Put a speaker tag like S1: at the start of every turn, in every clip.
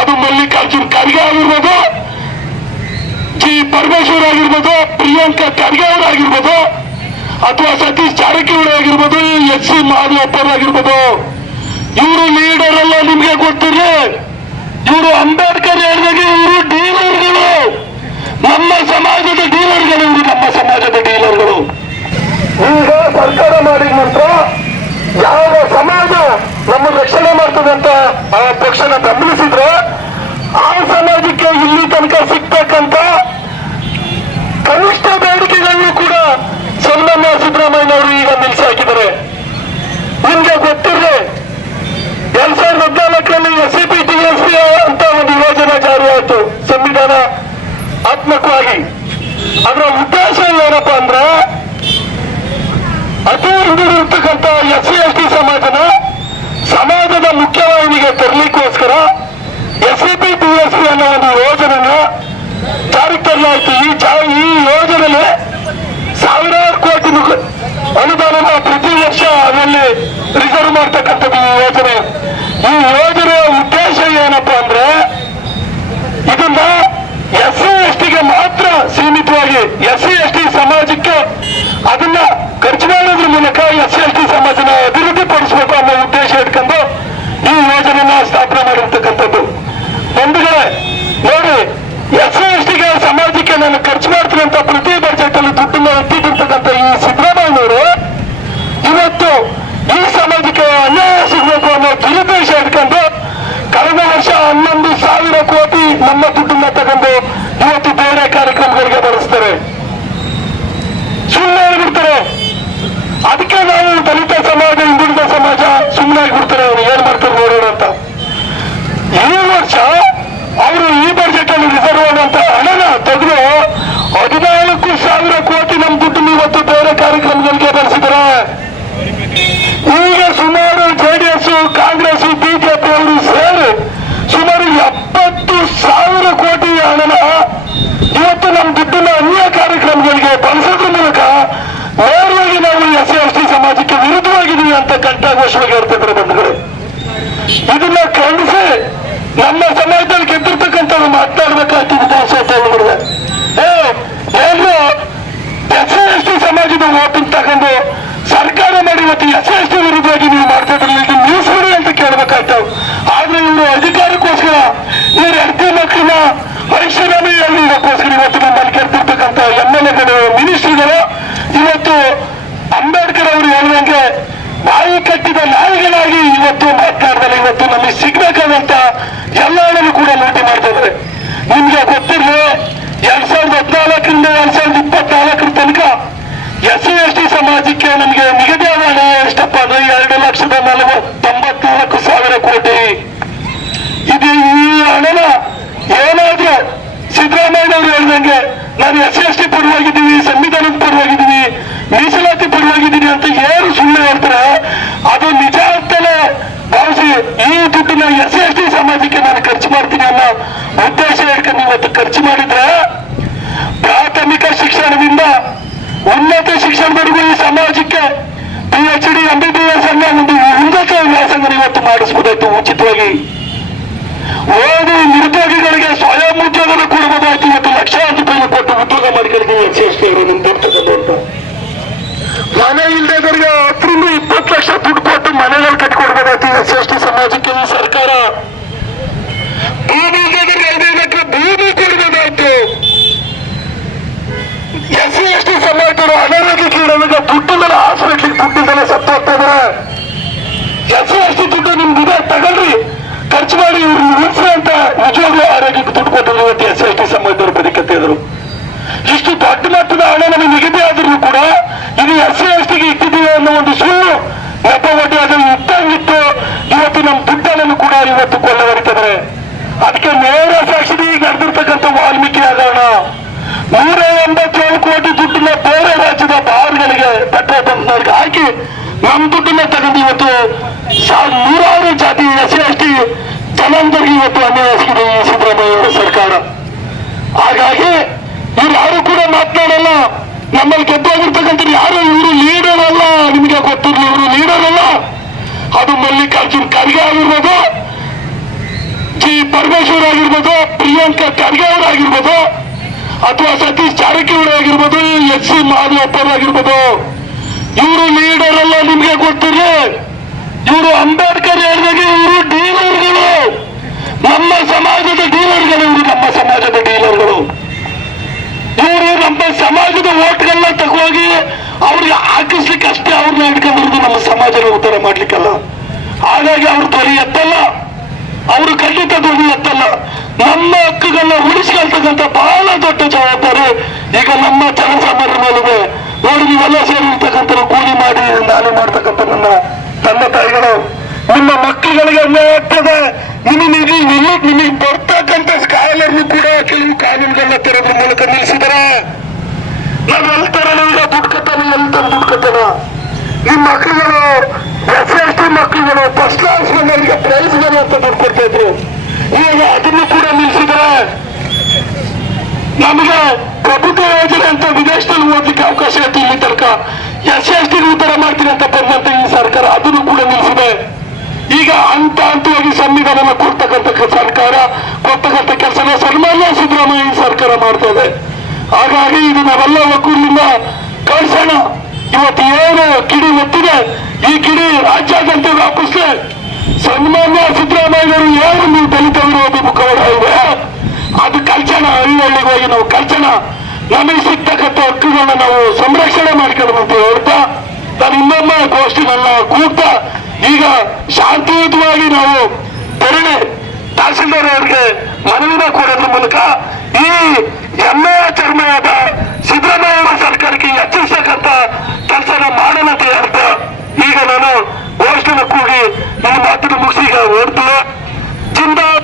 S1: ಅದು ಮಲ್ಲಿಕಾರ್ಜುನ್ ಖರ್ಗೆ ಆಗಿರ್ಬೋದು, ಜಿ ಪರಮೇಶ್ವರ್ ಆಗಿರ್ಬೋದು, ಪ್ರಿಯಾಂಕಾ ಖರ್ಗೆ ಅವರಾಗಿರ್ಬೋದು ಅಥವಾ ಸತೀಶ್ ಜಾರಕಿಹೊಳಿ ಆಗಿರ್ಬೋದು ಎಚ್ ಸಿ ಆಗಿರ್ಬೋದು. ಇವರು ಲೀಡರ್ ಎಲ್ಲ ನಿಮ್ಗೆ ಗೊತ್ತಿರಲಿ. ಇವರು ಅಂಬೇಡ್ಕರ್ ಹೇಳಿದಾಗ ಇವರು ಡೀಲರ್ಗಳು ನಮ್ಮ ಸಮಾಜದ ಡೀಲರ್ಗಳು ಇವರು ನಮ್ಮ ಸಮಾಜದ ಡೀಲರ್ಗಳು ಈಗ ಸರ್ಕಾರ ಮಾಡಿದ ನಂತರ ಯಾವ ಸಮಾಜ ನಮ್ಮ ರಕ್ಷಣೆ ಮಾಡ್ತದೆ ಅಂತ ಆ ಪಕ್ಷನ ಬೆಂಬಲಿಸಿದ್ರೆ ಆ ಸಮಾಜಕ್ಕೆ ಇಲ್ಲಿ ತನಕ ಸಿಗ್ತಕ್ಕಂತ ಕನಿಷ್ಠ ಬೇಡಿಕೆಗಳನ್ನು ಕೂಡ ಸನ್ಮಾನ್ಯ ಸಿದ್ದರಾಮಯ್ಯ ಅವರು ಈಗ ನಿಲ್ಸಿ ಹಾಕಿದ್ದಾರೆ. ನಿಮ್ಗೆ ಗೊತ್ತಿರಲಿ ಎರಡ್ ಸಾವಿರದ ಹದಿನಾಲ್ಕರಲ್ಲಿ ಎಸ್ ಸಿ ಪಿ ಅಂತ ಒಂದು ಯೋಜನೆ ಜಾರಿಯಾಯಿತು ಸಂವಿಧಾನ ಆತ್ಮಕವಾಗಿ ಅದರ ಉದ್ದೇಶ ಏನಪ್ಪ ಅಂದ್ರೆ ಅತಿ ಹಿಂದುಳಿರ್ತಕ್ಕಂಥ ಎಸ್ ಸಿ ಎಸ್ ಟಿ ಸಮಾಜನ ಸಮಾಜದ ಮುಖ್ಯವಾಹಿನಿಗೆ ತರಲಿಕ್ಕೋಸ್ಕರ ಎಸ್ ಸಿ ಪಿ ಅನ್ನೋ ಒಂದು ಯೋಜನೆನ ಜಾರಿಗೆ ತರಲಾಯಿತು. ಈ ಯೋಜನೆಯಲ್ಲಿ ಸಾವಿರಾರು ಕೋಟಿ ನು- ಅನುದಾನನ ಪ್ರತಿ ವರ್ಷ ಅದರಲ್ಲಿ ರಿಸರ್ವ್ ಮಾಡ್ತಕ್ಕಂಥದ್ದು ಈ ಯೋಜನೆ ಈ ಯೋಜನೆಯ ಉದ್ದೇಶ ಏನಪ್ಪಾ ಅಂದ್ರೆ ಇದನ್ನ ಎಸ್ ಸಿ ಎಸ್ ಟಿಗೆ ಮಾತ್ರ ಸೀಮಿತವಾಗಿ ಎಸ್ ಸಿ ಎಸ್ ಟಿ ಸಮಾಜಕ್ಕೆ ಅದನ್ನ ಖರ್ಚು ಮಾಡೋದ್ರ ಮೂಲಕ ಎಸ್ ಸಿ ಎಸ್ ಟಿ ಸಮಾಜನ ಅಭಿವೃದ್ಧಿ ಪಡಿಸಬೇಕು ಅನ್ನೋ ಉದ್ದೇಶ ಇಟ್ಕೊಂಡು ಈ ಯೋಜನೆನ ಸ್ಥಾಪನೆ ಮಾಡಿರ್ತಕ್ಕಂಥದ್ದು ಬಂಧುಗಳೇ ನೋಡಿ ಎಸ್ ಸಿ ಎಸ್ ಟಿಗೆ ಸಮಾಜಕ್ಕೆ ನಾನು ಖರ್ಚು ಮಾಡ್ತೀನಿ ಅಂತ ಪ್ರತಿ ಬಜೆಟ್ ಅಲ್ಲಿ ದುಡ್ಡನ್ನ ಎತ್ತಿಟ್ಟಿರ್ತಕ್ಕಂಥ ಈ ಸಿದ್ದರಾಮಯ್ಯನವರು ಇವತ್ತು ಈ ಸಮಾಜಕ್ಕೆ ಅನ್ಯಾಯ ಸಿಗಬೇಕು ಅನ್ನೋ ದುರುದ್ದೇಶ ಇಟ್ಕೊಂಡು ಕಳೆದ ವರ್ಷ ಹನ್ನೊಂದು ಸಾವಿರ ಕೋಟಿ ನಮ್ಮ ದುಡ್ಡನ್ನ ತಗೊಂಡು ಇವತ್ತು ಬೇರೆ ಕಾರ್ಯಕ್ರಮಗಳಿಗೆ ಬಳಸ್ತಾರೆ ಸುಮ್ಮನೆ ಆಗಿಬಿಡ್ತಾರೆ ಅದಕ್ಕೆ ನಾವು ದಲಿತ ಸಮಾಜ ಹಿಂದುಳಿದ ಸಮಾಜ ಸುಮ್ಮನೆ ಆಗಿಬಿಡ್ತಾರೆ ಅವ್ರು ಏನ್ ಮಾಡ್ತಾರೆ ನೋಡೋಣ ಅಂತ ಈ ವರ್ಷ ಅವರು ಈ ಬಜೆಟ್ ಅಲ್ಲಿ ರಿಸರ್ವ್ ಆದಂತ ಹಣನ ತೆಗೆದು ಹದಿನಾಲ್ಕು ಸಾವಿರ ಕೋಟಿ ನಮ್ಮ ದುಡ್ಡನ್ನು ಇವತ್ತು ಬೇರೆ ಕಾರ್ಯಕ್ರಮಗಳಿಗೆ ಬಳಸಿದ್ದಾರೆ ಈಗ ಸುಮಾರು ಜೆಡಿಎಸ್ ಕಾಂಗ್ರೆಸ್ ಬಿಜೆಪಿ ಅವರು ಸೇರಿ ಸುಮಾರು ಎಪ್ಪತ್ತು ಸಾವಿರ ಕೋಟಿ ಹಣನ ಇವತ್ತು ನಮ್ಮ ದುಡ್ಡನ್ನ ಅನ್ಯ ಕಾರ್ಯಕ್ರಮಗಳಿಗೆ ಬಳಸೋದ್ರ ಮೂಲಕ ನೇರವಾಗಿ ನಾವು ಎಸ್ ಸಿ ಎಸ್ ಟಿ ಸಮಾಜಕ್ಕೆ ವಿರುದ್ಧವಾಗಿದ್ದೀವಿ ಅಂತ ಕಂಠಾಘೋಷವಾಗಿ ಹೇಳ್ತಿದ್ದಾರೆ ಬಂಧುಗಳು ಇದನ್ನ ಖಂಡಿಸಿ ನಮ್ಮ ಸಮಾಜದಲ್ಲಿ ಗೆದ್ದಿರ್ತಕ್ಕಂಥವ್ರು ಮಾತನಾಡ್ಬೇಕಾಗ್ತದೆ ವಿಧಾನಸಭೆ ಒಳಗಡೆ ಏ ಏನು ಎಸ್ ಎಸ್ ಟಿ ಸಮಾಜದ ಓಟನ್ ತಗೊಂಡು ಸರ್ಕಾರ ಮಾಡಿ ಇವತ್ತು ಎಸ್ ಎಸ್ ಟಿ ವಿರುದ್ಧವಾಗಿ ನೀವು ಮಾಡ್ತಾ ಇದು ನ್ಯೂಸ್ ಮಾಡಿ ಅಂತ ಕೇಳ್ಬೇಕಾಯ್ತು. ಆದ್ರೆ ಇವರು ಅಧಿಕಾರಕ್ಕೋಸ್ಕರ ಇವ್ರ ಅರ್ಧಿ ಮಕ್ಕಳನ್ನ ಇರೋಕ್ಕೋಸ್ಕರ ಇವತ್ತು ನಮ್ಮಲ್ಲಿ ಗೆದ್ದಿರ್ತಕ್ಕಂಥ ಎಂ ಎಲ್ ಎಗಳು ಮಿನಿಸ್ಟ್ರಿಗಳು ಇವತ್ತು ಅಂಬೇಡ್ಕರ್ ಅವರು ಹೇಳಿದಂಗೆ ಬಾಯಿ ಕಟ್ಟಿದ ನಾಯಿಗಳಾಗಿ ಇವತ್ತು ಮಾತನಾಡಿದ್ರೆ ಇವತ್ತು ನಮಗೆ ಸಿಗ್ಬೇಕಾದಂತ ಎಲ್ಲಾನು ಕೂಡ ಲೂಟಿ ಮಾಡ್ತಾ ಇದ್ದಾರೆ. ನಿಮ್ಗೆ ಗೊತ್ತಿರಲಿ ಎರಡ್ ಸಾವಿರದ ಹದಿನಾಲ್ಕರಿಂದ ಎರಡ್ ಸಾವಿರದ ಇಪ್ಪತ್ನಾಲ್ಕರ ತನಕ ಎಸ್ ಸಿ ಎಸ್ ಟಿ ಸಮಾಜಕ್ಕೆ ನಮಗೆ ನಿಗದಿ ಹಣ ಎಷ್ಟಪ್ಪ ಅಂದ್ರೆ ಎರಡು ಲಕ್ಷದ ನಲವತ್ತೊಂಬತ್ನಾಲ್ಕು ಸಾವಿರ ಕೋಟಿ. ಇದು ಈ ಹಣನ ಏನಾದ್ರೂ ಸಿದ್ದರಾಮಯ್ಯನವರು ಹೇಳ್ದಂಗೆ, ನಾನು ಎಸ್ ಸಿ ಎಸ್ ಟಿ ಪರವಾಗಿದ್ದೀವಿ, ಸಂವಿಧಾನದ ಪರವಾಗಿದ್ದೀವಿ, ಮೀಸಲಾತಿ ಪರವಾಗಿದ್ದೀನಿ ಅಂತ ಏನು ಸುಳ್ಳು ಹೇಳ್ತಾರೆ ಅದು ನಿಜ ಅಂತಲೇ ಭಾವಿಸಿ ಈ ದುಡ್ಡನ್ನ ಎಸ್ ಸಮಾಜಕ್ಕೆ ನಾನು ಖರ್ಚು ಮಾಡ್ತೀನಿ ಅನ್ನೋ ಉದ್ದೇಶ ಹೇಳ್ಕೊಂಡು ಇವತ್ತು ಖರ್ಚು ಮಾಡಿದ್ರೆ? ಪ್ರಾಥಮಿಕ ಶಿಕ್ಷಣದಿಂದ ಉನ್ನತ ಶಿಕ್ಷಣದವರೆಗೂ ಈ ಸಮಾಜಕ್ಕೆ P H D M B B S ಅನ್ನೋ ಒಂದು ಉನ್ನತ ವ್ಯಾಸಂಗನ ಇವತ್ತು ಮಾಡಿಸ್ಬೋದಾಯ್ತು ಉಚಿತವಾಗಿ. ಓದು ನಿರುದ್ಯೋಗಿಗಳಿಗೆ ಸ್ವಯಂ ಉದ್ಯೋಗನ ಕೊಡಬಹುದಾಯ್ತು ಇವತ್ತು ಲಕ್ಷಾಂತರ ರೂಪಾಯಿ ಕೊಟ್ಟು ಉದ್ಯೋಗ ಮಾಡಿಗಳಿಗೆ ನಿಂತಿರ್ತಕ್ಕಂಥ ಅಂತ. ಮನೆ ಇಲ್ಲದವರಿಗೆ ಹತ್ತರಿಂದ ಇಪ್ಪತ್ತು ಲಕ್ಷ ದುಡ್ಡು ಕೊಟ್ಟು ಮನೆಗಳು ಕಟ್ಕೊಡ್ಬೋದಾಯ್ತು ಎಸ್ ಎಸ್ ಸಮಾಜಕ್ಕೆ ಸರ್ಕಾರ ಭೂಮಿ ಇಲ್ಲದವರಿಗೆ ಐದೈದು ಎಕರೆ ಭೂಮಿ ಕೊಡಬಹುದಾಯ್ತು ಎಸ್ ಸಿ ಎಸ್ ಟಿ ಸಮಾಜದವರು ಅನಾರೋಗ್ಯಕ್ಕೆ ಇಡೋದಾಗ ದುಡ್ಡಿಂದಲೇ ಹಾಸ್ಪಿಟ್ಲಿಗೆ ದುಡ್ಡಿಂದಲೇ ಸತ್ತು ಹೋಗ್ತಾ ಇದ್ದಾರೆ ಎಸ್ ಎಷ್ಟು ದುಡ್ಡು ನಿಮ್ದು ಇದೆ ತಗೊಳ್ರಿ. ಖರ್ಚು ಮಾಡಿ ಇವ್ರು ಉಳಿಸ್ರಿ ಅಂತ ನಿಜವಾಗ್ಲೂ ಆರೋಗ್ಯಕ್ಕೆ ದುಡ್ಡು ಕೊಟ್ಟರು ಇವತ್ತು ಎಸ್ ಸಿ ಎಸ್ ಟಿ ಸಮಾಜದವರು ಬದುಕತ್ತಿದ್ರು ಇಷ್ಟು ದೊಡ್ಡ ಮಟ್ಟದ ಹಣ ನಮಗೆ ನಿಗದಿ ಆದ್ರೂ ಕೂಡ ಇದು ಎಸ್ ಸಿ ಎಸ್ ಟಿಗೆ ಇಟ್ಟಿದ್ದೀವಿ ಅನ್ನೋ ಒಂದು ಸುಳ್ಳು ನೆಪ ಒಡ್ಡಿ ಅದು ಇಟ್ಟಂಗಿತ್ತು ಇವತ್ತು ನಮ್ಮ ದುಡ್ಡನ್ನು ಕೂಡ ಇವತ್ತು ಕೊಳ್ಳವರಿತಿದ್ದಾರೆ ಅದಕ್ಕೆ ನೇರ ಸಾಕ್ಷಿ ನಡೆದಿರ್ತಕ್ಕಂಥ ವಾಲ್ಮೀಕಿ ಹಗರಣ ನೂರ ಎಂಬತ್ತೇಳು ಕೋಟಿ ದುಡ್ಡನ್ನ ಬೇರೆ ರಾಜ್ಯದ ಬಾರ್ಗಳಿಗೆ ಪೆಟ್ರೋಲ್ ಬಂಕ್ನವ್ರಿಗೆ ಹಾಕಿ ನಮ್ಮ ದುಡ್ಡನ್ನ ತಗೊಂಡು ಇವತ್ತು ನೂರಾರು ಜಾತಿ ಎಸ್ ಟಿ ಜನಾಂಗರಿಗೆ ಇವತ್ತು ಅನ್ವಯಿಸಿದೆ ಈ ಸಿದ್ದರಾಮಯ್ಯ ಸರ್ಕಾರ. ಹಾಗಾಗಿ ಇವ್ರು ಯಾರು ಕೂಡ ಮಾತನಾಡಲ್ಲ. ನಮ್ಮಲ್ಲಿ ಗೆದ್ದಾಗಿರ್ತಕ್ಕಂಥ ಯಾರು? ಇವರು ಲೀಡರ್ ಅಲ್ಲ. ನಿಮಗೆ ಗೊತ್ತಿರಲಿ, ಇವರು ಲೀಡರ್ ಅಲ್ಲ. ಅದು ಮಲ್ಲಿಕಾರ್ಜುನ್ ಖರ್ಗೆ ಆಗಿರ್ಬೋದು, ಜಿ ಪರಮೇಶ್ವರ್ ಆಗಿರ್ಬೋದು, ಪ್ರಿಯಾಂಕಾ ಖರ್ಗೆ ಅವರಾಗಿರ್ಬೋದು ಅಥವಾ ಸತೀಶ್ ಜಾರಕಿಹೊಳಿ ಆಗಿರ್ಬೋದು ಎಸ್ ಸಿ ಮಹಾದೇವಪ್ಪ ಆಗಿರ್ಬೋದು. ಇವರು ಲೀಡರ್ ಎಲ್ಲ ನಿಮ್ಗೆ ಗೊತ್ತಿರಲಿ ಇವರು ಅಂಬೇಡ್ಕರ್ ಹೇಳಿದಾಗ ಇವರು ಡೀಲರ್ಗಳು. ನಮ್ಮ ಸಮಾಜದ ಡೀಲರ್ಗಳು ಇವರು, ನಮ್ಮ ಸಮಾಜದ ಡೀಲರ್ಗಳು. ಇವರು ನಮ್ಮ ಸಮಾಜದ ಓಟ್ಗಳನ್ನ ತಗೋಗಿ ಅವ್ರಿಗೆ ಹಾಕಿಸ್ಲಿಕ್ಕೆ ಅಷ್ಟೇ ಅವ್ರನ್ನ ಹಿಡ್ಕೊಂಡಿರೋದು ನಮ್ಮ ಸಮಾಜದ ಉತ್ತರ ಮಾಡ್ಲಿಕ್ಕಲ್ಲ. ಹಾಗಾಗಿ ಅವ್ರ ಧ್ವನಿ ಎತ್ತಲ್ಲ. ಅವರು ಖಂಡಿತ ಧ್ವನಿ ಎತ್ತಲ್ಲ. ನಮ್ಮ ಹಕ್ಕುಗಳನ್ನ ಉಳಿಸ್ಕೊಳ್ತಕ್ಕಂಥ ಬಹಳ ದೊಡ್ಡ ಜವಾಬ್ದಾರಿ ಈಗ ನಮ್ಮ ಜನಸಾಮಾನ್ಯರ ಮೇಲಿದೆ. ನೋಡಿ ನೀವೆಲ್ಲ ಸೇರಿರ್ತಕ್ಕಂಥ ಕೂಲಿ ಮಾಡಿ ನಾನೇ ಮಾಡ್ತಕ್ಕಂಥ ನನ್ನ ತಂದೆ ತಾಯಿಗಳು, ನಿಮ್ಮ ಮಕ್ಕಳುಗಳಿಗೆ ಅನ್ಯಾಯ ಆಗ್ತದೆ. ಇನ್ನು ನೀವು ನಿಮಗೆ ನಿಮಗೆ ಬರ್ತಕ್ಕಂಥ ಕಾಯಿಲೆಯನ್ನು ಕೂಡ ಕೆಲವು ಕಾನೂನುಗಳನ್ನ ತೆರೆದ್ರ ಮೂಲಕ ನಿಲ್ಲಿಸಿದರೆ ನಾನು ಎಲ್ತಾರ ಈಗ ದುಡ್ಕತಾನ ಕಟ್ಟಣ. ದುಡ್ಕತಾನ ನಿಮ್ಮ ಮಕ್ಕಳುಗಳು ಎಸ್ ಎಸ್ ಟಿ ಮಕ್ಕಳುಗಳು ಫಸ್ಟ್ ಕ್ಲಾಸ್ ಅವರಿಗೆ ಪ್ರೈಸ್ಗಳು ಅಂತ ದುಡ್ಡು ಕೊಡ್ತಾ ಇದ್ರು. ಈಗ ಅದನ್ನು ಕೂಡ ನಿಲ್ಲಿಸಿದರೆ, ನಮಗೆ ಪ್ರಭುತ್ವ ಯೋಜನೆ ಅಂತ ವಿದೇಶದಲ್ಲಿ ಓದ್ಲಿಕ್ಕೆ ಅವಕಾಶ ಇತ್ತು ಇಲ್ಲಿ ತನಕ. ಎಸ್ ಎಸ್ ಟಿ ಉತ್ತರ ಮಾಡ್ತೀನಿ ಅಂತ ಬಂದಂತ ಈ ಸರ್ಕಾರ, ಅದನ್ನು ಕೂಡ ನಿಲ್ಲಿಸಿದೆ. ಈಗ ಹಂತ ಹಂತವಾಗಿ ಸಂವಿಧಾನ ಕೊಡ್ತಕ್ಕಂಥ ಸರ್ಕಾರ, ಕೊಡ್ತಕ್ಕಂಥ ಕೆಲಸ ಸನ್ಮಾನ್ಯ ಸಿದ್ದರಾಮಯ್ಯ ಸರ್ಕಾರ ಮಾಡ್ತಾ ಇದೆ. ಹಾಗಾಗಿ ಇದು ನಾವೆಲ್ಲ ಒಕ್ಕೂರಿನಿಂದ ಕಳ್ಸೋಣ. ಇವತ್ತು ಏನು ಕಿಡಿ ಒತ್ತಿದೆ ಈ ಕಿಡಿ ರಾಜ್ಯಾದ್ಯಂತ ವ್ಯಾಪಿಸ್ಲೆ ಸನ್ಮಾನ್ಯ ಸಿದ್ದರಾಮಯ್ಯವರು ಏನು ನೀವು ದಲಿತ ವಿರೋಧಿ ಮುಖವಾಡ ಇದೆ. ಅದು ಹಳ್ಳಿ ಹಳ್ಳಿಗೆ ಹೋಗಿ ನಾವು ನಮಗೆ ಸಿಗ್ತಕ್ಕಂಥ ಹಕ್ಕುಗಳನ್ನ ನಾವು ಸಂರಕ್ಷಣೆ ಮಾಡ್ಕೊಳ್ಬೇಕು ಹೇಳ್ತಾ, ನಾನು ಇನ್ನೊಮ್ಮೆ ಗೋಷ್ಠಿಗಳನ್ನ ಕೂಗ್ತಾ, ಈಗ ಶಾಂತಿಯುತವಾಗಿ ನಾವು ಧರಣಿ ತಹಸೀಲ್ದಾರ್ ಅವರಿಗೆ ಮನವಿನ ಕೊಡೋದ್ರ ಮೂಲಕ ಈ ಹೆಮ್ಮೆಯ ಚರ್ಮೆಯಾದ ಸಿದ್ದರಾಮಯ್ಯ ಸರ್ಕಾರಕ್ಕೆ ಎಚ್ಚರಿಸತಕ್ಕಂಥ ಕೆಲಸನ ಮಾಡೋಣ ಅಂತ ಹೇಳ್ತಾ, ಈಗ ನಾನು ಗೋಷ್ಠಿನ ಕೂಗಿ ನನ್ನ ಮಾತಿನ ಮುಗಿಸಿ ಈಗ ಜಿಂದಾಬಾದ್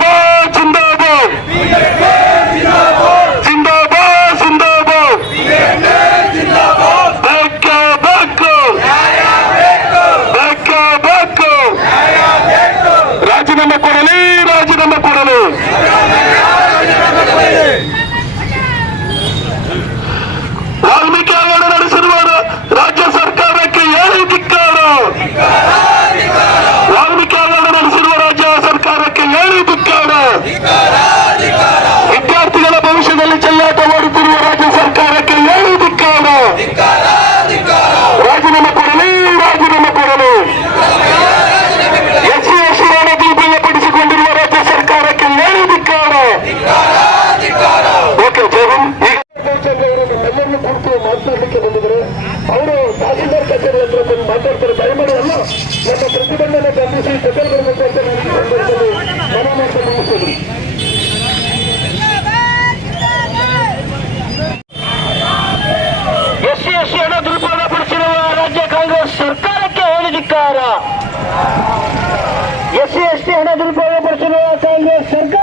S1: ಪ್ರತಿಭಟನೆ ಗಮನಿಸಿ ಬರಬೇಕು ಅಂತ ನಾನು ಸಂದರ್ಭದಲ್ಲಿ ಎಸ್ ಸಿ, ಎಸ್ ದುರುಪಯೋಗಪಡಿಸಿರುವ ರಾಜ್ಯ ಕಾಂಗ್ರೆಸ್ ಸರ್ಕಾರಕ್ಕೆ ಹೇಳಿದಿಕ್ಕಾರ ಎಸ್ ಸಿ, ಎಸ್ ಟಿ ಹಣ ದುರುಪಯೋಗಪಡಿಸಿರುವ ಕಾಂಗ್ರೆಸ್ ಸರ್ಕಾರಕ್ಕೆ ಹೇಳಿದಿಕ್ಕಾರ